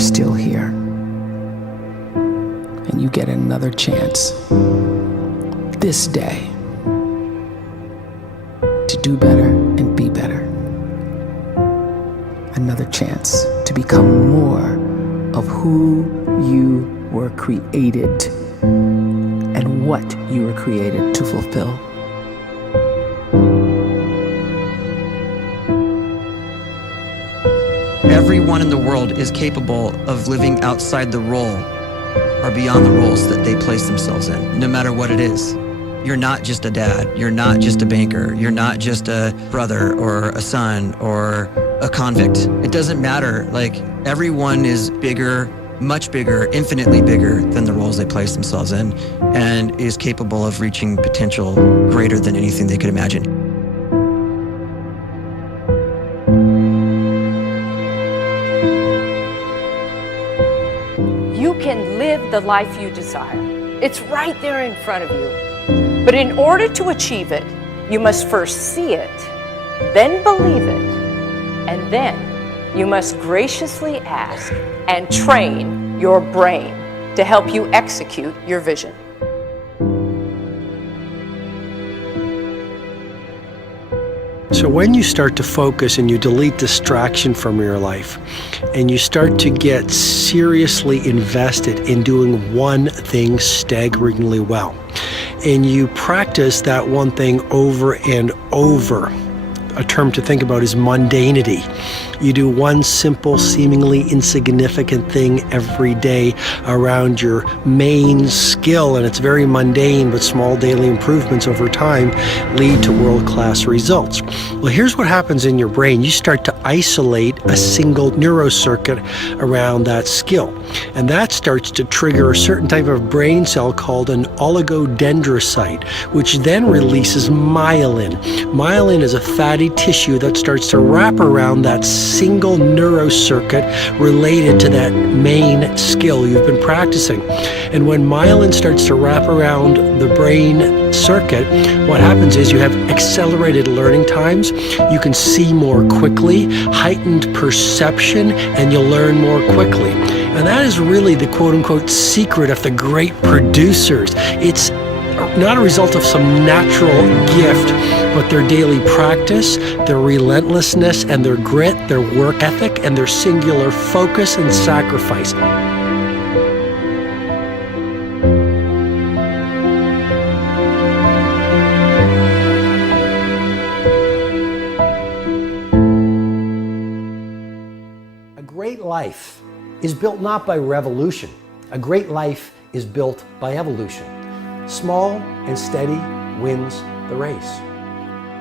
still here. And you get another chance this day to do better and be better. Another chance to become more of who you were created and what you were created to fulfill. Everyone in the world is capable of living outside the role or beyond the roles that they place themselves in, no matter what it is. You're not just a dad, you're not just a banker, you're not just a brother or a son or a convict. It doesn't matter. Like, everyone is bigger, much bigger, infinitely bigger than the roles they place themselves in, and is capable of reaching potential greater than anything they could imagine. You can live the life you desire. It's right there in front of you. But in order to achieve it, you must first see it, then believe it, and then you must graciously ask and train your brain to help you execute your vision. So when you start to focus and you delete distraction from your life, and you start to get seriously invested in doing one thing staggeringly well, and you practice that one thing over and over, a term to think about is mundanity. You do one simple, seemingly insignificant thing every day around your main skill, and it's very mundane, but small daily improvements over time lead to world-class results. Well, here's what happens in your brain. You start to isolate a single neurocircuit around that skill, and that starts to trigger a certain type of brain cell called an oligodendrocyte, which then releases myelin. Myelin is a fatty tissue that starts to wrap around that single neurocircuit related to that main skill you've been practicing. And when myelin starts to wrap around the brain circuit, what happens is you have accelerated learning times, you can see more quickly, heightened perception, and you'll learn more quickly. And that is really the quote-unquote secret of the great producers. It's not a result of some natural gift, but their daily practice, their relentlessness and their grit, their work ethic, and their singular focus and sacrifice. A great life is built not by revolution. A great life is built by evolution. Small and steady wins the race.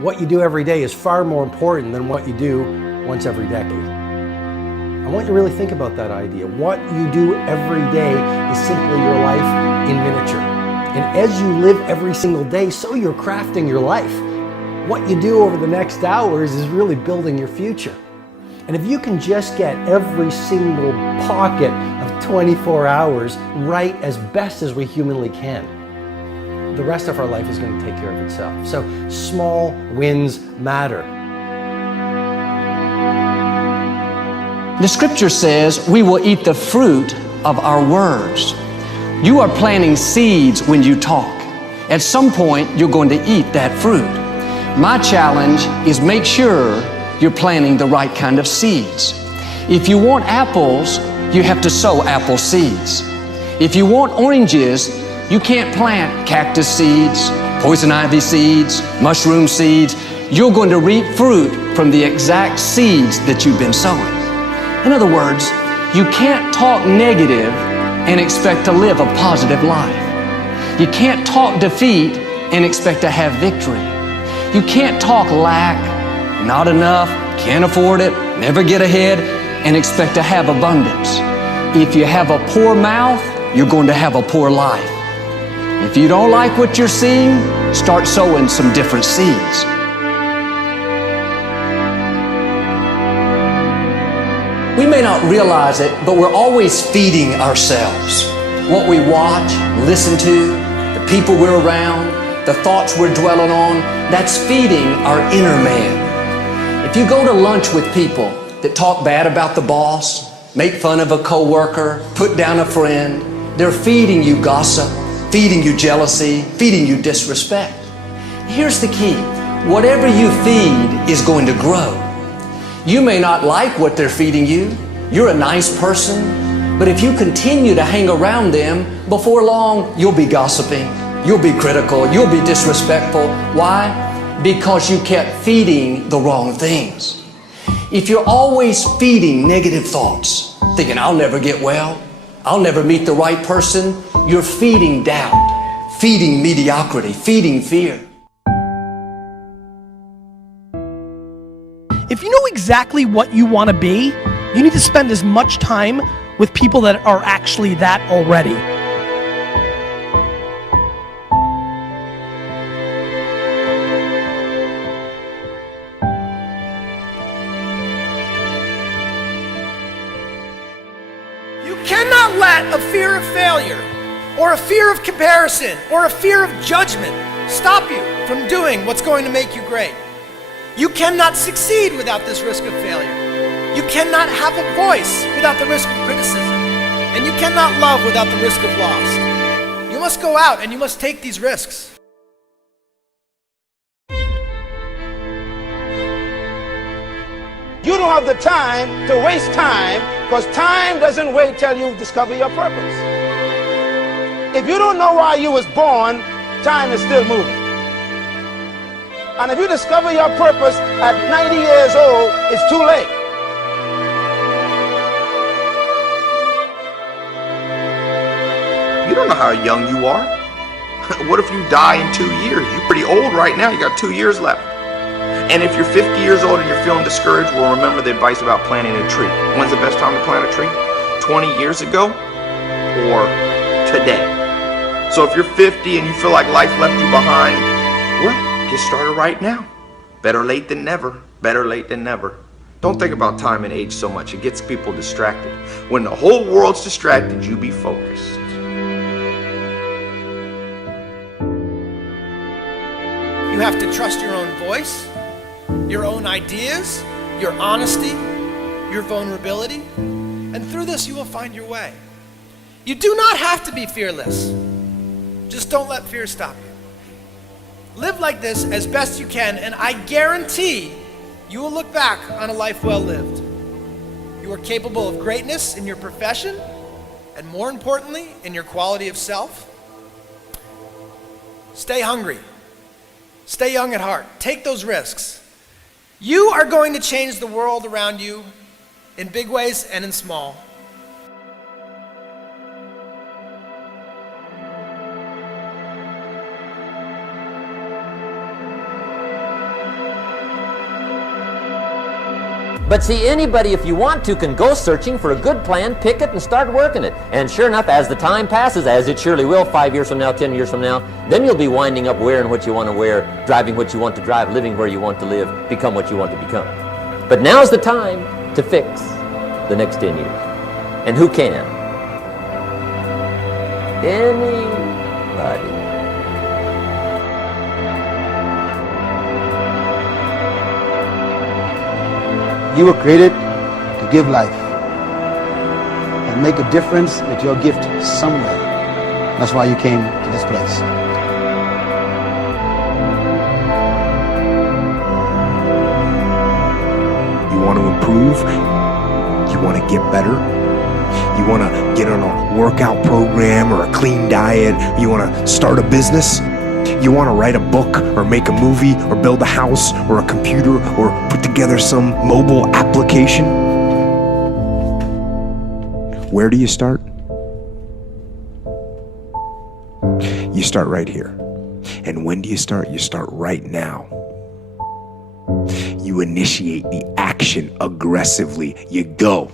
What you do every day is far more important than what you do once every decade. I want you to really think about that idea. What you do every day is simply your life in miniature. And as you live every single day, so you're crafting your life. What you do over the next hours is really building your future. And if you can just get every single pocket of 24 hours right as best as we humanly can, the rest of our life is going to take care of itself. So small wins matter. The scripture says we will eat the fruit of our words. You are planting seeds when you talk. At some point, you're going to eat that fruit. My challenge is make sure you're planting the right kind of seeds. If you want apples, you have to sow apple seeds. If you want oranges, you can't plant cactus seeds, poison ivy seeds, mushroom seeds. You're going to reap fruit from the exact seeds that you've been sowing. In other words, you can't talk negative and expect to live a positive life. You can't talk defeat and expect to have victory. You can't talk lack, not enough, can't afford it, never get ahead, and expect to have abundance. If you have a poor mouth, you're going to have a poor life. If you don't like what you're seeing, start sowing some different seeds. We may not realize it, but we're always feeding ourselves. What we watch, listen to, the people we're around, the thoughts we're dwelling on, that's feeding our inner man. If you go to lunch with people that talk bad about the boss, make fun of a coworker, put down a friend. They're feeding you gossip, feeding you jealousy, feeding you disrespect. Here's the key. Whatever you feed is going to grow. You may not like what they're feeding you. You're a nice person, but if you continue to hang around them, before long, you'll be gossiping, you'll be critical, you'll be disrespectful. Why? Because you kept feeding the wrong things. If you're always feeding negative thoughts, thinking, I'll never get well, I'll never meet the right person, you're feeding doubt, feeding mediocrity, feeding fear. If you know exactly what you want to be, you need to spend as much time with people that are actually that already. You cannot let a fear of failure, or a fear of comparison, or a fear of judgment stop you from doing what's going to make you great. You cannot succeed without this risk of failure. You cannot have a voice without the risk of criticism. And you cannot love without the risk of loss. You must go out and you must take these risks. You don't have the time to waste time, because time doesn't wait till you discover your purpose. If you don't know why you was born, time is still moving. And if you discover your purpose at 90 years old, it's too late. You don't know how young you are. What if you die in 2 years? You're pretty old right now. You got 2 years left. And if you're 50 years old and you're feeling discouraged, well, remember the advice about planting a tree. When's the best time to plant a tree? 20 years ago or today? So if you're 50 and you feel like life left you behind, well, get started right now. Better late than never. Better late than never. Don't think about time and age so much. It gets people distracted. When the whole world's distracted, you be focused. You have to trust your own voice, your own ideas, your honesty, your vulnerability, and through this you will find your way. You do not have to be fearless. Just don't let fear stop you. Live like this as best you can, and I guarantee you will look back on a life well lived. You are capable of greatness in your profession, and more importantly, in your quality of self. Stay hungry. Stay young at heart. Take those risks. You are going to change the world around you in big ways and in small. But see, anybody, if you want to, can go searching for a good plan, pick it, and start working it. And sure enough, as the time passes, as it surely will 5 years from now, 10 years from now, then you'll be winding up wearing what you want to wear, driving what you want to drive, living where you want to live, become what you want to become. But now's the time to fix the next 10 years. And who can? Anybody. You were created to give life and make a difference with your gift somewhere. That's why you came to this place. You want to improve? You want to get better? You want to get on a workout program or a clean diet? You want to start a business? You want to write a book or make a movie or build a house or a computer or put together some mobile application? Where do you start? You start right here. And when do you start? You start right now. You initiate the action aggressively. You go.